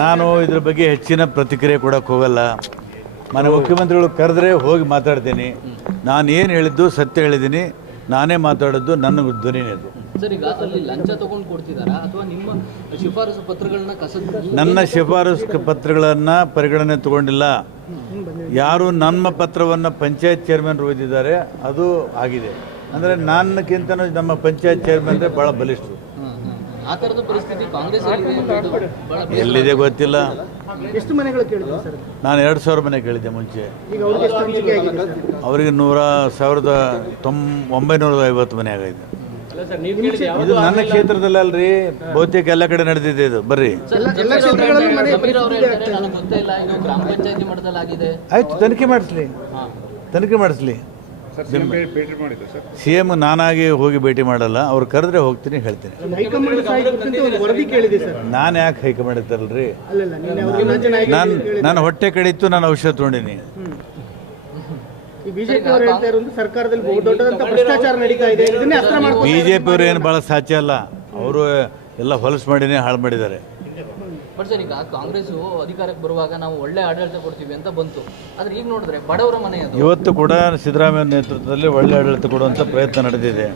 ನಾನು ಇದ್ರ ಬಗ್ಗೆ ಹೆಚ್ಚಿನ ಪ್ರತಿಕ್ರಿಯೆ ಕೊಡೋಕ್ಕೆ ಹೋಗಲ್ಲ. ಮನೆ ಮುಖ್ಯಮಂತ್ರಿಗಳು ಕರೆದ್ರೆ ಹೋಗಿ ಮಾತಾಡ್ತೀನಿ. ನಾನು ಏನು ಹೇಳಿದ್ದು ಸತ್ಯ ಹೇಳಿದ್ದೀನಿ. ನಾನೇ ಮಾತಾಡೋದು, ನನ್ನ ಧ್ವನಿನೇ ಅದು. ಸರ್, ಈಗ ಅಲ್ಲಿ ಲಂಚ ತಗೊಂಡು ಕೊಡ್ತಿದ್ದಾರಾ ಅಥವಾ ನಿಮ್ಮ ಶಿಫಾರಸು ಪತ್ರಗಳನ್ನ ನನ್ನ ಶಿಫಾರಸು ಪತ್ರಗಳನ್ನು ಪರಿಗಣನೆ ತಗೊಂಡಿಲ್ಲ. ಯಾರು ನಮ್ಮ ಪತ್ರವನ್ನು ಪಂಚಾಯತ್ ಚೇರ್ಮನ್ ಓದಿದ್ದಾರೆ ಅದು ಆಗಿದೆ. ಅಂದರೆ ನನ್ನಕ್ಕಿಂತ ನಮ್ಮ ಪಂಚಾಯತ್ ಚೇರ್ಮನ್ರೆ ಭಾಳ ಬಲಿಷ್ಠರು. ಆ ಥರದ ಪರಿಸ್ಥಿತಿ ಕಾಂಗ್ರೆಸ್ ಎಲ್ಲಿದೆ ಗೊತ್ತಿಲ್ಲ. ಎಷ್ಟು ಮನೆಗಳು ಕೇಳಿದ್ರು ಸರ್? ನಾನು 2,000 ಮನೆ ಕೇಳಿದ್ದೆ ಮುಂಚೆ. ಈಗ ಅವ್ರಿಗೆ ಎಷ್ಟು ಹಂಚಿಕೆ ಆಗಿದೆ ಸರ್? ಅವರಿಗೆ 1950 ಮನೆ ಆಗಿದೆ. ಇದು ನನ್ನ ಕ್ಷೇತ್ರದಲ್ಲಲ್ರಿ, ಬಹುತೇಕ ಎಲ್ಲ ಕಡೆ ನಡೆದಿದೆ ಇದು. ಬರ್ರಿ, ಎಲ್ಲ ಕ್ಷೇತ್ರಗಳಲ್ಲಿ ಮನೆ ಗೊತ್ತೇ ಇಲ್ಲ, ಇದು ಗ್ರಾಮ ಪಂಚಾಯತಿ ಮಟ್ಟದಲ್ಲಿ ಆಗಿದೆ. ಆಯ್ತು, ತನಿಖೆ ಮಾಡಿಸ್ಲಿ. CM ನಾನಾಗಿ ಹೋಗಿ ಭೇಟಿ ಮಾಡಲ್ಲ, ಅವ್ರು ಕರೆದ್ರೆ ಹೋಗ್ತೀನಿ, ಹೇಳ್ತೀನಿ. ಹೈಕಮಾಂಡ್ ಸಾಹಿತ್ಯ ಒಂದು ವರದಿ ಕೇಳಿದೆ ಸರ್. ನಾನು ಯಾಕೆ ಹೈಕಮಾಂಡ್ ಇರ್ತಾರಲ್ರಿ? ಅಲ್ಲಲ್ಲ, ನಿನ್ನೆ ಅವ್ರಿಗೆ ರಾಜ್ಯ ನಾಯಕರು ನಾನು ಹೊಟ್ಟೆ ಕಡಿತು, ನಾನು ಔಷಧ ತೊಗೊಂಡಿನಿ. ಈ ಬಿಜೆಪಿ ಅವರು ಹೇಳ್ತಾ ಇರೋದು ಸರ್ಕಾರದಲ್ಲಿ ಬಹು ದೊಡ್ಡದಂತ ಭ್ರಷ್ಟಾಚಾರ ನಡೀತಾ ಇದೆ, ಇದನ್ನೇ ಅಸ್ತ್ರ ಮಾಡ್ಕೊಂಡು BJP ಅವರು ಏನು ಭಾಳ ಸಾಧ್ಯ ಅಲ್ಲ. ಅವರು ಎಲ್ಲ ಹೊಲಸು ಮಾಡಿನೇ ಹಾಳು ಮಾಡಿದ್ದಾರೆ. ಬಟ್ ಸರ್, ಈಗ ಕಾಂಗ್ರೆಸ್ ಅಧಿಕಾರಕ್ಕೆ ಬರುವಾಗ ನಾವು ಒಳ್ಳೆ ಆಡಳಿತ ಕೊಡ್ತೀವಿ ಅಂತ ಬಂತು. ಆದ್ರೆ ಈಗ ನೋಡಿದ್ರೆ ಬಡವರ ಮನೆ ಅದು. ಇವತ್ತು ಕೂಡ ಸಿದ್ದರಾಮಯ್ಯ ನೇತೃತ್ವದಲ್ಲಿ ಒಳ್ಳೆ ಆಡಳಿತ ಕೊಡುವಂಥ ಪ್ರಯತ್ನ ನಡೆದಿದೆ.